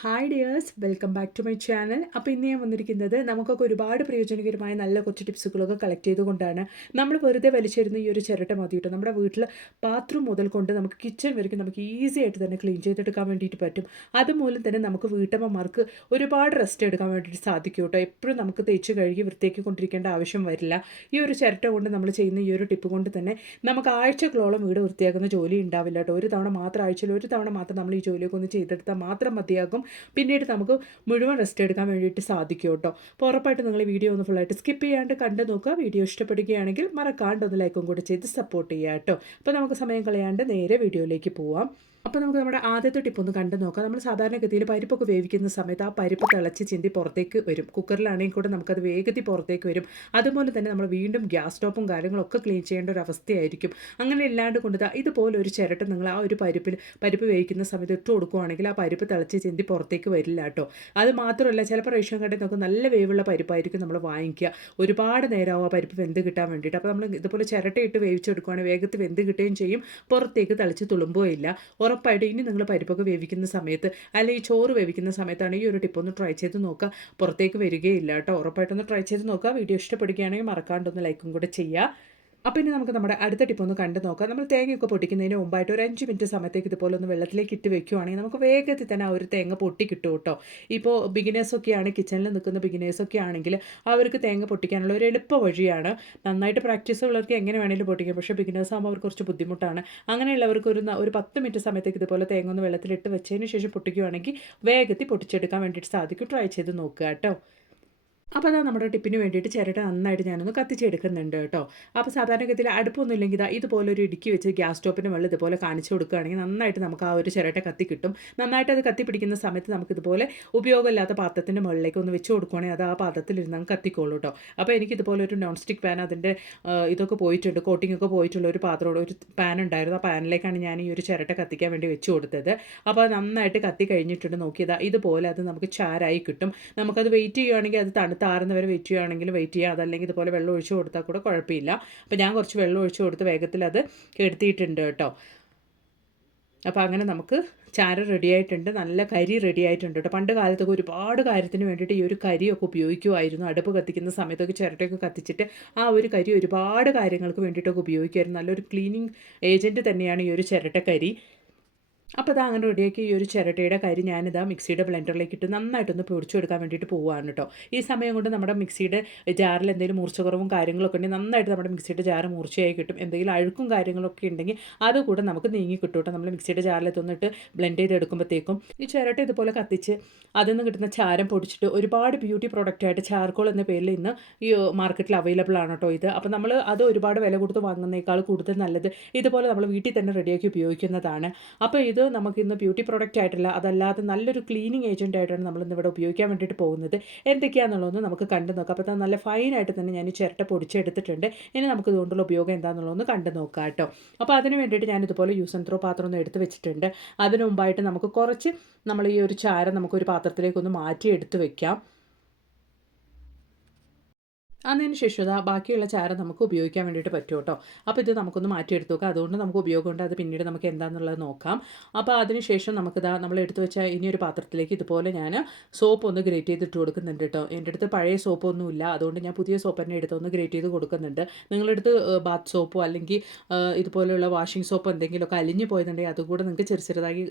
Hi dears welcome back to my channel അപ്പോൾ ഇന്ന് ഞാൻ വന്നിരിക്കുന്നത് നമുക്കൊക്കെ ഒരുപാട് പ്രയോജനകരമായ നല്ല കുറച്ച് ടിപ്സുകളൊക്കെ കളക്ട് ചെയ്തുകൊണ്ടാണ്. നമ്മൾ വെറുതെ വലിച്ചിരുന്ന ഈ ഒരു ചിരട്ട മതി കിട്ടും നമ്മുടെ വീട്ടിൽ ബാത്റൂം മുതൽ കൊണ്ട് നമുക്ക് കിച്ചൺ വരെയും നമുക്ക് ഈസി ആയിട്ട് തന്നെ ക്ലീൻ ചെയ്തെടുക്കാൻ വേണ്ടിയിട്ട് പറ്റും. അതുമൂലം തന്നെ നമുക്ക് വീട്ടമ്മമാർക്ക് ഒരുപാട് റെസ്റ്റ് എടുക്കാൻ വേണ്ടിയിട്ട് സാധിക്കും കേട്ടോ. എപ്പോഴും നമുക്ക് തേച്ച് കഴുകി വൃത്തിയാക്കി കൊണ്ടിരിക്കേണ്ട ആവശ്യം വരില്ല. ഈ ഒരു ചിരട്ട കൊണ്ട് നമ്മൾ ചെയ്യുന്ന ഈ ഒരു ടിപ്പ് കൊണ്ട് തന്നെ നമുക്ക് ആഴ്ചകളോളം വീട് വൃത്തിയാക്കുന്ന ജോലി ഉണ്ടാവില്ല കേട്ടോ. ഒരു തവണ മാത്രം ആഴ്ചയിൽ ഒരു തവണ മാത്രം നമ്മൾ ഈ ജോലിയൊക്കെ ഒന്ന് ചെയ്തെടുത്താൽ മാത്രം മതിയാകും. പിന്നീട് നമുക്ക് മുഴുവൻ റെസ്റ്റ് എടുക്കാൻ വേണ്ടിയിട്ട് സാധിക്കും കേട്ടോ. അപ്പോൾ ഉറപ്പായിട്ട് നിങ്ങൾ ഈ വീഡിയോ ഒന്ന് ഫുള്ളായിട്ട് സ്കിപ്പ് ചെയ്യാണ്ട് കണ്ടു നോക്കുക. വീഡിയോ ഇഷ്ടപ്പെടുകയാണെങ്കിൽ മറക്കാണ്ട് ഒന്ന് ലൈക്കും കൂടി ചെയ്ത് സപ്പോർട്ട് ചെയ്യുക കേട്ടോ. അപ്പോൾ നമുക്ക് സമയം കളയാണ്ട് നേരെ വീഡിയോയിലേക്ക് പോവാം. അപ്പോൾ നമുക്ക് നമ്മുടെ ആദ്യത്തെ ടിപ്പ് ഒന്ന് കണ്ടു നോക്കാം. നമ്മൾ സാധാരണഗതിയിൽ പരിപ്പൊക്കെ വേവിക്കുന്ന സമയത്ത് ആ പരിപ്പ് തിളച്ച് ചിന്തി പുറത്തേക്ക് വരും. കുക്കറിലാണെങ്കിൽ കൂടെ നമുക്കത് വേഗത്തിൽ പുറത്തേക്ക് വരും. അതുപോലെ തന്നെ നമ്മൾ വീണ്ടും ഗ്യാസ് സ്റ്റോപ്പും കാര്യങ്ങളൊക്കെ ക്ലീൻ ചെയ്യേണ്ട ഒരു അവസ്ഥയായിരിക്കും. അങ്ങനെ ഇല്ലാണ്ട് കൊണ്ടുതാ ഇതുപോലെ ഒരു ചിരട്ട നിങ്ങൾ ആ ഒരു പരിപ്പിൽ പരിപ്പ് വേവിക്കുന്ന സമയത്ത് ഇട്ട് കൊടുക്കുകയാണെങ്കിൽ ആ പരിപ്പ് തിളച്ച് ചിന്തി പുറത്തേക്ക് വരില്ല കേട്ടോ അത് മാത്രമല്ല ചിലപ്പോൾ റേഷൻ കടയിൽ നമുക്ക് നല്ല വേവുള്ള പരിപ്പായിരിക്കും നമ്മൾ വാങ്ങിക്കുക. ഒരുപാട് നേരമാവും ആ പരിപ്പ് വെന്ത് കിട്ടാൻ വേണ്ടിയിട്ട്. അപ്പോൾ നമ്മൾ ഇതുപോലെ ചിരട്ടയിട്ട് വേവിച്ചെടുക്കുകയാണെങ്കിൽ വേഗത്തിൽ വെന്ത് കിട്ടുകയും ചെയ്യും. പുറത്തേക്ക് തിളച്ച് തുളുമ്പുകയില്ല. ഉറപ്പായിട്ട് ഇനി നിങ്ങൾ പരിപ്പൊക്കെ വേവിക്കുന്ന സമയത്ത് അല്ലെങ്കിൽ ചോറ് വേവിക്കുന്ന സമയത്താണ് ഈ ഒരു ടിപ്പ് ഒന്ന് ട്രൈ ചെയ്ത് നോക്കുക. പുറത്തേക്ക് വരികയില്ല കേട്ടോ. ഉറപ്പായിട്ടൊന്ന് ട്രൈ ചെയ്ത് നോക്കുക. വീഡിയോ ഇഷ്ടപ്പെടുകയാണെങ്കിൽ മറക്കാണ്ടൊന്ന് ലൈക്കും കൂടെ ചെയ്യുക. അപ്പോൾ ഇനി നമുക്ക് നമ്മുടെ അടുത്ത ടിപ്പ് ഒന്ന് കണ്ടു നോക്കാം. നമ്മൾ തേങ്ങയൊക്കെ പൊട്ടിക്കുന്നതിന് മുമ്പായിട്ട് ഒരു അഞ്ച് മിനിറ്റ് സമയത്തേക്ക് ഇതുപോലെ ഒന്ന് വെള്ളത്തിലേക്ക് ഇട്ട് വെക്കുകയാണെങ്കിൽ നമുക്ക് വേഗത്തിൽ തന്നെ ആ ഒരു തേങ്ങ പൊട്ടി കിട്ടും. കേട്ടോ ഇപ്പോൾ ബിഗിനേഴ്സൊക്കെയാണ് കിച്ചണിൽ നിൽക്കുന്ന ബിഗിനേഴ്സൊക്കെ ആണെങ്കിൽ അവർക്ക് തേങ്ങ പൊട്ടിക്കാനുള്ള ഒരു എളുപ്പ വഴിയാണ്. നന്നായിട്ട് പ്രാക്ടീസ് ഉള്ളവർക്ക് എങ്ങനെ വേണമെങ്കിലും പൊട്ടിക്കാം. പക്ഷേ ബിഗിനേഴ്സ് ആകുമ്പോൾ അവർക്ക് കുറച്ച് ബുദ്ധിമുട്ടാണ്. അങ്ങനെയുള്ളവർക്ക് ഒരു ഒരു പത്ത് മിനിറ്റ് സമയത്തേക്ക് ഇതുപോലെ തേങ്ങ ഒന്ന് വെള്ളത്തിലിട്ട് വെച്ചതിന് ശേഷം പൊട്ടിക്കുകയാണെങ്കിൽ വേഗത്തിൽ പൊട്ടിച്ചെടുക്കാൻ വേണ്ടിയിട്ട് സാധിക്കും. ട്രൈ ചെയ്ത് നോക്കുക കേട്ടോ. അപ്പോൾ അതാ നമ്മുടെ ടിപ്പിന് വേണ്ടിയിട്ട് ചിരട്ട നന്നായിട്ട് ഞാനൊന്ന് കത്തിച്ചെടുക്കുന്നുണ്ട് കേട്ടോ. അപ്പോൾ സാധാരണഗതിയിൽ അടുപ്പൊന്നും ഇല്ലെങ്കിൽ ഇതാ ഇതുപോലെ ഒരു ഇടുക്കി വെച്ച് ഗ്യാസ് സ്റ്റോപ്പിന് മുകളിൽ ഇതുപോലെ കാണിച്ചു കൊടുക്കുകയാണെങ്കിൽ നന്നായിട്ട് നമുക്ക് ആ ഒരു ചിരട്ട കത്തി കിട്ടും. നന്നായിട്ട് അത് കത്തി പിടിക്കുന്ന സമയത്ത് നമുക്ക് ഇതുപോലെ ഉപയോഗമില്ലാത്ത പാത്രത്തിന്റെ മുകളിലേക്ക് ഒന്ന് വെച്ച് കൊടുക്കുകയാണെങ്കിൽ അത് ആ പാത്രത്തിലിരുന്ന് അങ്ങ് കത്തിക്കോളൂ കേട്ടോ. അപ്പോൾ എനിക്ക് ഇതുപോലെ ഒരു നോൺ സ്റ്റിക്ക് പാൻ അതിന്റെ ഇതൊക്കെ പോയിട്ടുണ്ട്. കോട്ടിംഗ് ഒക്കെ പോയിട്ടുള്ള ഒരു പാത്രമുള്ള ഒരു പാൻ ഉണ്ടായിരുന്നു. ആ പാനിലേക്കാണ് ഞാൻ ഈ ഒരു ചിരട്ട കത്തിക്കാൻ വേണ്ടി വെച്ച് കൊടുത്തത്. അപ്പോൾ നന്നായിട്ട് കത്തി കഴിഞ്ഞിട്ടുണ്ട്. നോക്കിയതാ ഇതുപോലെ അത് നമുക്ക് ചാരായി കിട്ടും. നമുക്കത് വെയിറ്റ് ചെയ്യുകയാണെങ്കിൽ അത് തണുത്ത ആറുന്നവരെ വെയിറ്റ് ചെയ്യുകയാണെങ്കിൽ വെയിറ്റ് ചെയ്യുക. അതല്ലെങ്കിൽ ഇതുപോലെ വെള്ളം ഒഴിച്ച് കൊടുത്താൽ കൂടെ കുഴപ്പമില്ല. അപ്പോൾ ഞാൻ കുറച്ച് വെള്ളം ഒഴിച്ച് കൊടുത്ത് വേഗത്തിൽ അത് കെടുത്തിയിട്ടുണ്ട് കേട്ടോ. അപ്പോൾ അങ്ങനെ നമുക്ക് ചാര റെഡി ആയിട്ടുണ്ട്. നല്ല കരി റെഡി ആയിട്ടുണ്ട് കേട്ടോ. പണ്ട് കാലത്തൊക്കെ ഒരുപാട് കാര്യത്തിന് വേണ്ടിയിട്ട് ഈ ഒരു കരിയൊക്കെ ഉപയോഗിക്കുമായിരുന്നു. അടുപ്പ് കത്തിക്കുന്ന സമയത്തൊക്കെ ചിരട്ടയൊക്കെ കത്തിച്ചിട്ട് ആ ഒരു കരി ഒരുപാട് കാര്യങ്ങൾക്ക് വേണ്ടിയിട്ടൊക്കെ ഉപയോഗിക്കുമായിരുന്നു. നല്ലൊരു ക്ലീനിങ് ഏജന്റ് തന്നെയാണ് ഈ ഒരു ചിരട്ടക്കരി. അപ്പോൾ അത് അങ്ങനെ റെഡിയാക്കി ഈ ഒരു ചിരട്ടയുടെ കരി ഞാനിതാ മിക്സിയുടെ ബ്ലെൻഡറിലേക്ക് ഇട്ട് നന്നായിട്ടൊന്ന് പൊടിച്ചു കൊടുക്കാൻ വേണ്ടിയിട്ട് പോവുകയാണ് കേട്ടോ ഈ സമയം കൊണ്ട് നമ്മുടെ മിക്സിയുടെ ജാറിൽ എന്തെങ്കിലും മൂർച്ചക്കുറവും കാര്യങ്ങളൊക്കെ ഉണ്ടെങ്കിൽ നന്നായിട്ട് നമ്മുടെ മിക്സിയുടെ ജാറ് മൂർച്ചയായി കിട്ടും. എന്തെങ്കിലും അഴുക്കും കാര്യങ്ങളൊക്കെ ഉണ്ടെങ്കിൽ അത് കൂടെ നമുക്ക് നീങ്ങി കിട്ടും കേട്ടോ നമ്മൾ മിക്സിയുടെ ജാറിൽ തന്നിട്ട് ബ്ലെൻഡ് ചെയ്ത് ചെയ്തെടുക്കുമ്പോഴത്തേക്കും ഈ ചിരട്ട ഇതുപോലെ കത്തിച്ച് അതിൽ നിന്ന് കിട്ടുന്ന ചാരം പൊടിച്ചിട്ട് ഒരുപാട് ബ്യൂട്ടി പ്രോഡക്റ്റായിട്ട് ചാർക്കോൾ എന്ന പേരിൽ ഇന്ന് ഈ മാർക്കറ്റിൽ അവൈലബിൾ ആണ് കേട്ടോ ഇത്. അപ്പോൾ നമ്മൾ അത് ഒരുപാട് വില കൊടുത്ത് വാങ്ങുന്നേക്കാൾ കൂടുതൽ നല്ലത് ഇതുപോലെ നമ്മൾ വീട്ടിൽ തന്നെ റെഡിയാക്കി ഉപയോഗിക്കുന്നതാണ്. അപ്പോൾ ഇത് നമുക്ക് ഇന്ന് ബ്യൂട്ടി പ്രോഡക്റ്റ് ആയിട്ടില്ല അതല്ലാതെ നല്ലൊരു ക്ലീനിങ് ഏജന്റ് ആയിട്ടാണ് നമ്മൾ ഇന്ന് ഇവിടെ ഉപയോഗിക്കാൻ വേണ്ടിയിട്ട് പോകുന്നത്. എന്തൊക്കെയാണെന്നുള്ളതൊന്ന് നമുക്ക് കണ്ടു നോക്കാം. അപ്പോൾ നല്ല ഫൈനായിട്ട് തന്നെ ഞാൻ ചിരട്ട പൊടിച്ചെടുത്തിട്ടുണ്ട്. ഇനി നമുക്ക് ഇതുകൊണ്ടുള്ള ഉപയോഗം എന്താണെന്നുള്ളതൊന്ന് കണ്ടു നോക്കാം കേട്ടോ. അപ്പോൾ അതിന് വേണ്ടിയിട്ട് ഞാൻ ഇതുപോലെ യൂസ് ആൻഡ് ത്രോ പാത്രം ഒന്ന് എടുത്ത് വെച്ചിട്ടുണ്ട്. അതിന് മുമ്പായിട്ട് നമുക്ക് കുറച്ച് നമ്മൾ ഈ ഒരു ചാരം നമുക്കൊരു പാത്രത്തിലേക്കൊന്ന് മാറ്റി എടുത്ത് വെക്കാം. അതിന് ശേഷം ബാക്കിയുള്ള ചാര നമുക്ക് ഉപയോഗിക്കാൻ വേണ്ടിയിട്ട് പറ്റും കേട്ടോ. അപ്പോൾ ഇത് നമുക്കൊന്ന് മാറ്റിയെടുത്ത് നോക്കാം. അതുകൊണ്ട് നമുക്ക് ഉപയോഗമുണ്ട് അത് പിന്നീട് നമുക്ക് എന്താണെന്നുള്ളത് നോക്കാം. അപ്പോൾ അതിന് ശേഷം നമുക്കിതാ നമ്മൾ എടുത്തു വെച്ച ഇനിയൊരു പാത്രത്തിലേക്ക് ഇതുപോലെ ഞാൻ സോപ്പ് ഒന്ന് ഗ്രേറ്റ് ചെയ്തിട്ട് കൊടുക്കുന്നുണ്ട് കേട്ടോ. എന്റെ അടുത്ത് പഴയ സോപ്പൊന്നുമില്ല അതുകൊണ്ട് ഞാൻ പുതിയ സോപ്പ് തന്നെ എടുത്ത് ഒന്ന് ഗ്രേറ്റ് ചെയ്ത് കൊടുക്കുന്നുണ്ട്. നിങ്ങളെടുത്ത് ബാത്ത് സോപ്പോ അല്ലെങ്കിൽ ഇതുപോലെയുള്ള വാഷിംഗ് സോപ്പ് എന്തെങ്കിലുമൊക്കെ അലിഞ്ഞു പോയതുണ്ടെങ്കിൽ അതുകൂടെ നിങ്ങൾക്ക് ചെറു ചെറുതായി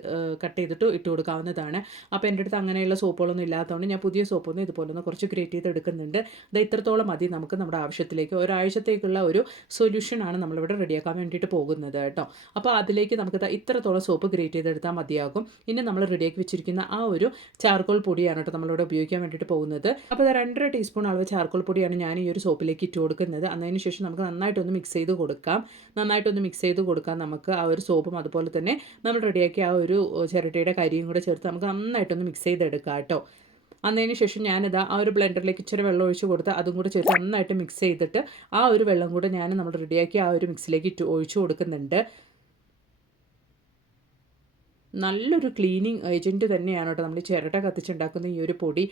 കട്ട് ചെയ്തിട്ട് ഇട്ട് കൊടുക്കാവുന്നതാണ്. അപ്പോൾ എന്റെ അടുത്ത് അങ്ങനെയുള്ള സോപ്പുകളൊന്നും ഇല്ലാത്തതുകൊണ്ട് ഞാൻ പുതിയ സോപ്പൊന്നും ഇതുപോലെ ഒന്ന് കുറച്ച് ഗ്രേറ്റ് ചെയ്ത് എടുക്കുന്നുണ്ട്. ഇത് ഇത്രത്തോളം മതി. നമുക്ക് നമ്മുടെ ആവശ്യത്തിലേക്ക് ഒരാഴ്ചത്തേക്കുള്ള ഒരു സൊല്യൂഷനാണ് നമ്മളിവിടെ റെഡിയാക്കാൻ വേണ്ടിയിട്ട് പോകുന്നത് കേട്ടോ. അപ്പോൾ അതിലേക്ക് നമുക്ക് ഇത്രത്തോളം സോപ്പ് ഗ്രേറ്റ് ചെയ്തെടുത്താൽ മതിയാകും. ഇനി നമ്മൾ റെഡിയാക്കി വെച്ചിരിക്കുന്ന ആ ഒരു ചാർക്കോൾ പൊടിയാണ് കേട്ടോ നമ്മളിവിടെ ഉപയോഗിക്കാൻ വേണ്ടിയിട്ട് പോകുന്നത്. അപ്പോൾ രണ്ടര ടീസ്പൂൺ അളവ് ചാർക്കോൾ പൊടിയാണ് ഞാൻ ഈ ഒരു സോപ്പിലേക്ക് ഇട്ട് കൊടുക്കുന്നത്. അതിന് ശേഷം നമുക്ക് നന്നായിട്ടൊന്ന് മിക്സ് ചെയ്ത് കൊടുക്കാം. നന്നായിട്ടൊന്ന് മിക്സ് ചെയ്ത് കൊടുക്കാം നമുക്ക് ആ ഒരു സോപ്പും അതുപോലെ തന്നെ നമ്മൾ റെഡിയാക്കിയ ആ ഒരു ചിരട്ടയുടെ കരിയും കൂടെ ചേർത്ത് നമുക്ക് നന്നായിട്ടൊന്ന് മിക്സ് ചെയ്തെടുക്കാം കേട്ടോ. അന്നതിന് ശേഷം ഞാനിത് ആ ഒരു ബ്ലെൻഡറിലേക്ക് ഇച്ചിരി വെള്ളം ഒഴിച്ച് കൊടുത്ത് അതും കൂടെ ചേർത്ത് നന്നായിട്ട് മിക്സ് ചെയ്തിട്ട് ആ ഒരു വെള്ളം കൂടെ ഞാൻ നമ്മൾ റെഡിയാക്കി ആ ഒരു മിക്സിലേക്ക് ഒഴിച്ചു കൊടുക്കുന്നുണ്ട്. നല്ലൊരു ക്ലീനിങ് ഏജന്റ് തന്നെയാണ് കേട്ടോ നമ്മൾ ചിരട്ട കത്തിച്ചുണ്ടാക്കുന്ന ഈ ഒരു പൊടി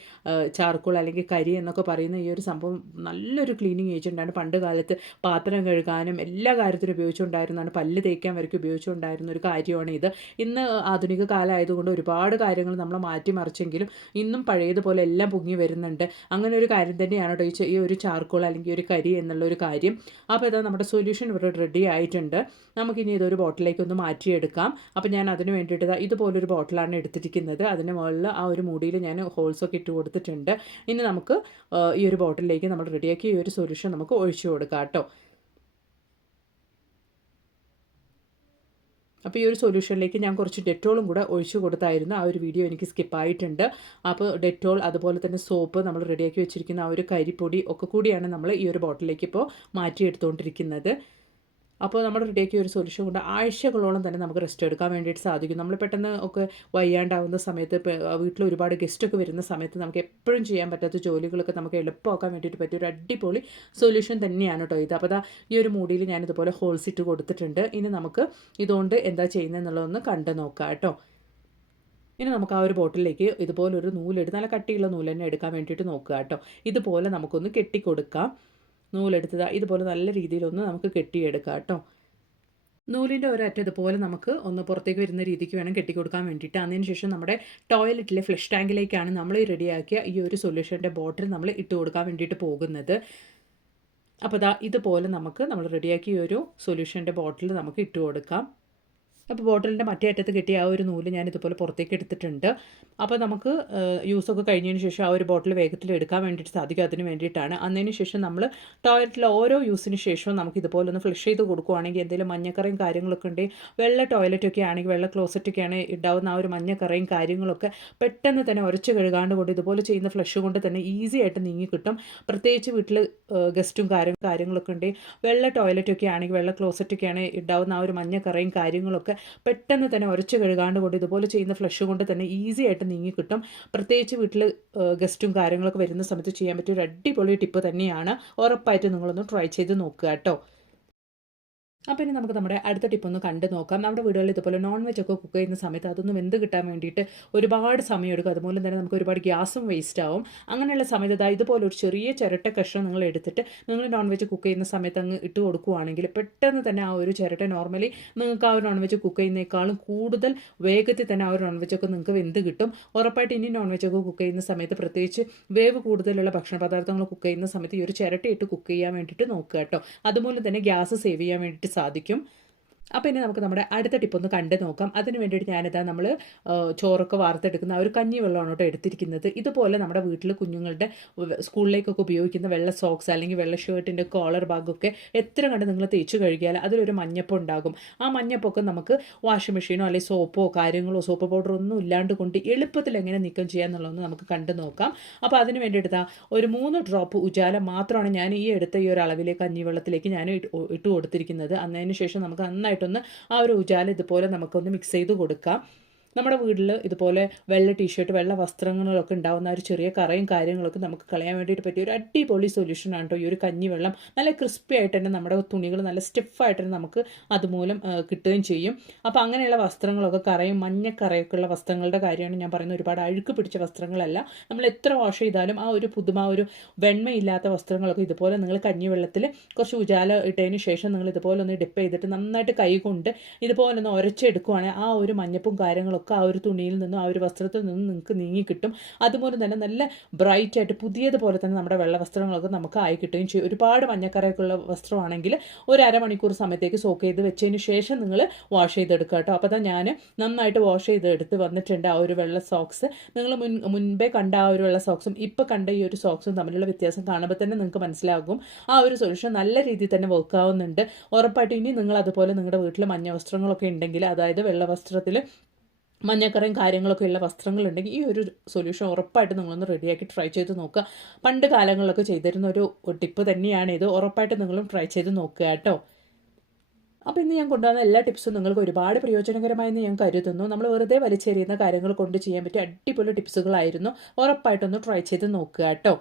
ചാർക്കോൾ അല്ലെങ്കിൽ കരി എന്നൊക്കെ പറയുന്ന ഈ ഒരു സംഭവം നല്ലൊരു ക്ലീനിങ് ഏജന്റാണ് പണ്ട് കാലത്ത് പാത്രം കഴുകാനും എല്ലാ കാര്യത്തിനും ഉപയോഗിച്ചുകൊണ്ടായിരുന്നതാണ് പല്ല് തേക്കാൻ വരയ്ക്കും ഉപയോഗിച്ചുകൊണ്ടായിരുന്ന ഒരു കാര്യമാണ് ഇത്. ഇന്ന് ആധുനിക കാലമായതുകൊണ്ട് ഒരുപാട് കാര്യങ്ങൾ നമ്മൾ മാറ്റിമറിച്ചെങ്കിലും ഇന്നും പഴയതുപോലെ എല്ലാം പൊങ്ങി വരുന്നുണ്ട്. അങ്ങനെ ഒരു കാര്യം തന്നെയാണ് കേട്ടോ ഈ ഒരു ചാർക്കോൾ അല്ലെങ്കിൽ ഒരു കരി എന്നുള്ള ഒരു കാര്യം. അപ്പോൾ ഇതാ നമ്മുടെ സൊല്യൂഷൻ ഇവിടെ റെഡി ആയിട്ടുണ്ട്. നമുക്കിനി ഇതൊരു ബോട്ടിലേക്ക് ഒന്ന് മാറ്റിയെടുക്കാം. അപ്പോൾ ഞാൻ അതിന് വേണ്ടിയിട്ട് ഇതുപോലൊരു ബോട്ടിലാണ് എടുത്തിരിക്കുന്നത്. അതിന് മുകളിൽ ആ ഒരു മൂടിയിൽ ഞാൻ ഹോൾസൊക്കെ ഇട്ട് കൊടുത്തിട്ടുണ്ട്. ഇനി നമുക്ക് ഈ ഒരു ബോട്ടിലേക്ക് നമ്മൾ റെഡിയാക്കി ഈ ഒരു സൊല്യൂഷൻ നമുക്ക് ഒഴിച്ചു കൊടുക്കാം കേട്ടോ. അപ്പോൾ ഈ ഒരു സൊല്യൂഷനിലേക്ക് ഞാൻ കുറച്ച് ഡെറ്റോളും കൂടെ ഒഴിച്ചു കൊടുത്തായിരുന്നു. ആ ഒരു വീഡിയോ എനിക്ക് സ്കിപ്പായിട്ടുണ്ട്. അപ്പോൾ ഡെറ്റോൾ അതുപോലെ തന്നെ സോപ്പ് നമ്മൾ റെഡിയാക്കി വെച്ചിരിക്കുന്ന ആ ഒരു കരിപ്പൊടി ഒക്കെ കൂടിയാണ് നമ്മൾ ഈ ഒരു ബോട്ടിലേക്ക് ഇപ്പോൾ മാറ്റിയെടുത്തുകൊണ്ടിരിക്കുന്നത്. അപ്പോൾ നമ്മൾ റെഡിയാക്കിയ ഒരു സൊല്യൂഷൻ കൊണ്ട് ആഴ്ചകളോളം തന്നെ നമുക്ക് റെസ്റ്റ് എടുക്കാൻ വേണ്ടിയിട്ട് സാധിക്കും. നമ്മൾ പെട്ടെന്ന് ഒക്കെ വയ്യാണ്ടാവുന്ന സമയത്ത് വീട്ടിൽ ഒരുപാട് ഗസ്റ്റൊക്കെ വരുന്ന സമയത്ത് നമുക്ക് എപ്പോഴും ചെയ്യാൻ പറ്റാത്ത ജോലികളൊക്കെ നമുക്ക് എളുപ്പമാക്കാൻ വേണ്ടിയിട്ട് പറ്റിയ ഒരു അടിപൊളി സൊല്യൂഷൻ തന്നെയാണ് കേട്ടോ ഇത്. അപ്പോൾ ഈ ഒരു മൂടിയിൽ ഞാൻ ഇതുപോലെ ഹോൾസ് ഇട്ട് കൊടുത്തിട്ടുണ്ട്. ഇനി നമുക്ക് ഇതുകൊണ്ട് എന്താ ചെയ്യുന്നതെന്നുള്ളതൊന്ന് കണ്ടു നോക്കാം കേട്ടോ ഇനി നമുക്ക് ആ ഒരു ബോട്ടിലേക്ക് ഇതുപോലൊരു നൂലെടുത്ത് നല്ല കട്ടിയുള്ള നൂൽ എടുക്കാൻ വേണ്ടിയിട്ട് നോക്കുക കേട്ടോ ഇതുപോലെ നമുക്കൊന്ന് കെട്ടിക്കൊടുക്കാം. നൂലെടുത്തത്. ഇതുപോലെ നല്ല രീതിയിലൊന്ന് നമുക്ക് കെട്ടിയെടുക്കാം കേട്ടോ. നൂലിന്റെ ഒരറ്റം ഇതുപോലെ നമുക്ക് ഒന്ന് പുറത്തേക്ക് വരുന്ന രീതിക്ക് വേണം കെട്ടിക്കൊടുക്കാൻ വേണ്ടിയിട്ട്. അതിന് ശേഷം നമ്മുടെ ടോയ്ലറ്റിലെ ഫ്ലഷ് ടാങ്കിലേക്കാണ് നമ്മൾ റെഡിയാക്കിയ ഈ ഒരു സൊല്യൂഷന്റെ ബോട്ടിൽ നമ്മൾ ഇട്ട് കൊടുക്കാൻ വേണ്ടിയിട്ട് പോകുന്നത്. അപ്പോൾ ദാ ഇതുപോലെ നമുക്ക് നമ്മൾ റെഡിയാക്കിയ ഒരു സൊല്യൂഷന്റെ ബോട്ടിൽ നമുക്ക് ഇട്ട് കൊടുക്കാം. അപ്പോൾ ബോട്ടിലിന്റെ മറ്റേ അറ്റത്ത് കിട്ടിയ ആ ഒരു നൂൽ ഞാൻ ഇതുപോലെ പുറത്തേക്ക് എടുത്തിട്ടുണ്ട്. അപ്പോൾ നമുക്ക് യൂസൊക്കെ കഴിഞ്ഞതിന് ശേഷം ആ ഒരു ബോട്ടിൽ വേഗത്തിൽ എടുക്കാൻ വേണ്ടിയിട്ട് സാധിക്കും. അതിന് വേണ്ടിയിട്ടാണ്. അന്നതിന് ശേഷം നമ്മൾ ടോയ്ലറ്റിൽ ഓരോ യൂസിന് ശേഷവും നമുക്ക് ഇതുപോലെ ഒന്ന് ഫ്ലഷ് ചെയ്ത് കൊടുക്കുകയാണെങ്കിൽ എന്തെങ്കിലും മഞ്ഞക്കറയും കാര്യങ്ങളൊക്കെ ഉണ്ടെങ്കിൽ വെള്ള ടോയ്ലറ്റൊക്കെ ആണെങ്കിൽ വെള്ള ക്ലോസറ്റൊക്കെ ഉണ്ടാവുന്ന ആ ഒരു മഞ്ഞക്കറയും കാര്യങ്ങളൊക്കെ പെട്ടെന്ന് തന്നെ ഉരച്ച് കഴുകാണ്ട് കൊണ്ട് ഇതുപോലെ ചെയ്യുന്ന ഫ്ലഷ് കൊണ്ട് തന്നെ ഈസി ആയിട്ട് നീങ്ങി കിട്ടും. പ്രത്യേകിച്ച് വീട്ടിൽ ഗസ്റ്റും കാര്യം കാര്യങ്ങളൊക്കെ ഉണ്ടെങ്കിൽ വെള്ള ടോയ്ലറ്റൊക്കെ ആണെങ്കിൽ വെള്ള ക്ലോസറ്റൊക്കെ ഉണ്ടാവുന്ന ആ ഒരു മഞ്ഞക്കറയും കാര്യങ്ങളൊക്കെ പെട്ടെന്ന് തന്നെ ഉരച്ച് കഴുകാണ്ട് കൊണ്ട് ഇതുപോലെ ചെയ്യുന്ന ഫ്ലഷ് കൊണ്ട് തന്നെ ഈസി ആയിട്ട് നീങ്ങി കിട്ടും. പ്രത്യേകിച്ച് വീട്ടിൽ ഗസ്റ്റും കാര്യങ്ങളൊക്കെ വരുന്ന സമയത്ത് ചെയ്യാൻ പറ്റിയ ഒരു അടിപൊളി ടിപ്പ് തന്നെയാണ്. ഉറപ്പായിട്ട് നിങ്ങളൊന്ന് ട്രൈ ചെയ്ത് നോക്കുക കേട്ടോ. അപ്പോൾ ഇനി നമുക്ക് നമ്മുടെ അടുത്ത ടിപ്പ് ഒന്ന് കണ്ടു നോക്കാം. നമ്മുടെ വീടുകളിൽ ഇതുപോലെ നോൺ വെജ് ഒക്കെ കുക്ക് ചെയ്യുന്ന സമയത്ത് അതൊന്നും എന്ത് കിട്ടാൻ വേണ്ടിയിട്ട് ഒരുപാട് സമയം എടുക്കും. അതുപോലെ തന്നെ നമുക്ക് ഒരുപാട് ഗ്യാസും വേസ്റ്റ് ആവും. അങ്ങനെയുള്ള സമയത്ത് അതായത് ഇതുപോലെ ഒരു ചെറിയ ചിരട്ട കഷ്ണം നിങ്ങൾ എടുത്തിട്ട് നിങ്ങൾ നോൺ വെജ് കുക്ക് ചെയ്യുന്ന സമയത്ത് അങ്ങ് ഇട്ട് കൊടുക്കുകയാണെങ്കിൽ പെട്ടെന്ന് തന്നെ ആ ഒരു ചിരട്ട നോർമലി നിങ്ങൾക്ക് ആ ഒരു നോൺ വെജ് കുക്ക് ചെയ്യുന്നേക്കാളും കൂടുതൽ വേഗത്തിൽ തന്നെ ആ ഒരു നോൺ വെജ് ഒക്കെ നിങ്ങൾക്ക് വെന്ത് കിട്ടും. ഉറപ്പായിട്ട് ഇനി നോൺ വെജ് ഒക്കെ കുക്ക് ചെയ്യുന്ന സമയത്ത് പ്രത്യേകിച്ച് വേവ് കൂടുതലുള്ള ഭക്ഷണ പദാർത്ഥങ്ങൾ കുക്ക് ചെയ്യുന്ന സമയത്ത് ഈ ഒരു ചിരട്ടയിട്ട് കുക്ക് ചെയ്യാൻ വേണ്ടിയിട്ട് നോക്കുക കേട്ടോ. അതുപോലെ തന്നെ ഗ്യാസ് സേവ് ചെയ്യാൻ വേണ്ടിയിട്ട് സാധിക്കും. അപ്പോൾ ഇനി നമുക്ക് നമ്മുടെ അടുത്ത ടിപ്പ് ഒന്ന് കണ്ടു നോക്കാം. അതിന് വേണ്ടിയിട്ട് ഞാനിതാ നമ്മൾ ചോറൊക്കെ വാർത്തെടുക്കുന്ന ഒരു കഞ്ഞി വെള്ളമാണ് കേട്ടോ എടുത്തിരിക്കുന്നത്. ഇതുപോലെ നമ്മുടെ വീട്ടിൽ കുഞ്ഞുങ്ങളുടെ സ്കൂളിലേക്കൊക്കെ ഉപയോഗിക്കുന്ന വെള്ള സോക്സ് അല്ലെങ്കിൽ വെള്ള ഷർട്ടിന്റെ കോളർ ബാഗൊക്കെ എത്ര കണ്ട് നിങ്ങൾ തേച്ച് കഴുകിയാൽ അതിലൊരു മഞ്ഞപ്പം ഉണ്ടാകും. ആ മഞ്ഞപ്പൊക്കെ നമുക്ക് വാഷിംഗ് മെഷീനോ അല്ലെങ്കിൽ സോപ്പോ കാര്യങ്ങളോ സോപ്പ് പൗഡറോ ഒന്നും ഇല്ലാണ്ട് കൊണ്ട് എളുപ്പത്തിൽ എങ്ങനെ നീക്കം ചെയ്യാന്നുള്ളതൊന്ന് നമുക്ക് കണ്ടു നോക്കാം. അപ്പോൾ അതിന് വേണ്ടി ഒരു മൂന്ന് ഡ്രോപ്പ് ഉജാല മാത്രമാണ് ഞാൻ ഈ എടുത്ത ഈ ഒരു അളവിലെ കഞ്ഞിവെള്ളത്തിലേക്ക് ഞാൻ ഇട്ട് കൊടുത്തിരിക്കുന്നത്. അന്നതിന് ശേഷം നമുക്ക് നന്നായിട്ട് നന്നായിട്ടൊന്ന് ആ ഒരു ഉജാല ഇതുപോലെ നമുക്കൊന്ന് മിക്സ് ചെയ്ത് കൊടുക്കാം. നമ്മുടെ വീട്ടിൽ ഇതുപോലെ വെള്ള ടീഷർട്ട് വെള്ള വസ്ത്രങ്ങളൊക്കെ ഉണ്ടാകുന്ന ഒരു ചെറിയ കറയും കാര്യങ്ങളൊക്കെ നമുക്ക് കളയാൻ വേണ്ടിയിട്ട് പറ്റിയ ഒരു അടിപൊളി സൊല്യൂഷനാണ് കേട്ടോ ഈ ഒരു കഞ്ഞി വെള്ളം. നല്ല ക്രിസ്പി ആയിട്ട് തന്നെ നമ്മുടെ തുണികൾ നല്ല സ്റ്റിഫായിട്ട് തന്നെ നമുക്ക് അതുമൂലം കിട്ടുകയും ചെയ്യും. അപ്പോൾ അങ്ങനെയുള്ള വസ്ത്രങ്ങളൊക്കെ കറയും മഞ്ഞക്കറയൊക്കെ ഉള്ള വസ്ത്രങ്ങളുടെ കാര്യമാണ് ഞാൻ പറയുന്നത്. ഒരുപാട് അഴുക്ക് പിടിച്ച വസ്ത്രങ്ങളല്ല. നമ്മൾ എത്ര വാഷ് ചെയ്താലും ആ ഒരു പുതുമ ഒരു വെണ്മയില്ലാത്ത വസ്ത്രങ്ങളൊക്കെ ഇതുപോലെ നിങ്ങൾ കഞ്ഞി വെള്ളത്തിൽ കുറച്ച് ഉജാല ഇട്ടതിന് ശേഷം നിങ്ങൾ ഇതുപോലെ ഒന്ന് ഡിപ്പ് ചെയ്തിട്ട് നന്നായിട്ട് കൈ കൊണ്ട് ഇതുപോലെ ഒന്ന് ഉരച്ചെടുക്കുവാണെങ്കിൽ ആ ഒരു മഞ്ഞപ്പും കാര്യങ്ങളൊക്കെ ഒക്കെ ആ ഒരു തുണിയിൽ നിന്നും ആ ഒരു വസ്ത്രത്തിൽ നിന്നും നിങ്ങൾക്ക് നീങ്ങി കിട്ടും. അതുപോലെ തന്നെ നല്ല ബ്രൈറ്റ് ആയിട്ട് പുതിയതുപോലെ തന്നെ നമ്മുടെ വെള്ള വസ്ത്രങ്ങളൊക്കെ നമുക്ക് ആയി കിട്ടുകയും ചെയ്യും. ഒരുപാട് മഞ്ഞക്കറയൊക്കെയുള്ള വസ്ത്രമാണെങ്കിൽ ഒരു അരമണിക്കൂർ സമയത്തേക്ക് സോക്ക് ചെയ്ത് വെച്ചതിന് ശേഷം നിങ്ങൾ വാഷ് ചെയ്തെടുക്കുക കേട്ടോ. അപ്പോൾ തന്നെ ഞാൻ നന്നായിട്ട് വാഷ് ചെയ്തെടുത്ത് വന്നിട്ടുണ്ട് ആ ഒരു വെള്ള സോക്സ് നിങ്ങൾ മുൻ മുൻപേ കണ്ട ആ ഒരു വെള്ള സോക്സും ഇപ്പോൾ കണ്ട ഈ ഒരു സോക്സും തമ്മിലുള്ള വ്യത്യാസം കാണുമ്പോൾ തന്നെ നിങ്ങൾക്ക് മനസ്സിലാകും. ആ ഒരു സൊല്യൂഷൻ നല്ല രീതിയിൽ തന്നെ വർക്ക് ആവുന്നുണ്ട്. ഉറപ്പായിട്ടും ഇനി നിങ്ങൾ അതുപോലെ നിങ്ങളുടെ വീട്ടിൽ മഞ്ഞ വസ്ത്രങ്ങളൊക്കെ ഉണ്ടെങ്കിൽ അതായത് വെള്ള വസ്ത്രത്തിൽ മഞ്ഞക്കറയും കാര്യങ്ങളൊക്കെ ഉള്ള വസ്ത്രങ്ങളുണ്ടെങ്കിൽ ഈ ഒരു സൊല്യൂഷൻ ഉറപ്പായിട്ട് നിങ്ങളൊന്ന് റെഡിയാക്കി ട്രൈ ചെയ്ത് നോക്കുക. പണ്ട് കാലങ്ങളിലൊക്കെ ചെയ്തിരുന്ന ഒരു ടിപ്പ് തന്നെയാണ് ഇത്. ഉറപ്പായിട്ട് നിങ്ങളും ട്രൈ ചെയ്ത് നോക്കുക കേട്ടോ. അപ്പോൾ ഇന്ന് ഞാൻ കൊണ്ടുവന്ന എല്ലാ ടിപ്സും നിങ്ങൾക്ക് ഒരുപാട് പ്രയോജനകരമായെന്ന് ഞാൻ കരുതുന്നു. നമ്മൾ വെറുതെ വലിച്ചെറിയുന്ന കാര്യങ്ങൾ കൊണ്ട് ചെയ്യാൻ പറ്റിയ അടിപൊളി ടിപ്സുകളായിരുന്നു ഉറപ്പായിട്ടൊന്ന് ട്രൈ ചെയ്ത് നോക്കുക കേട്ടോ.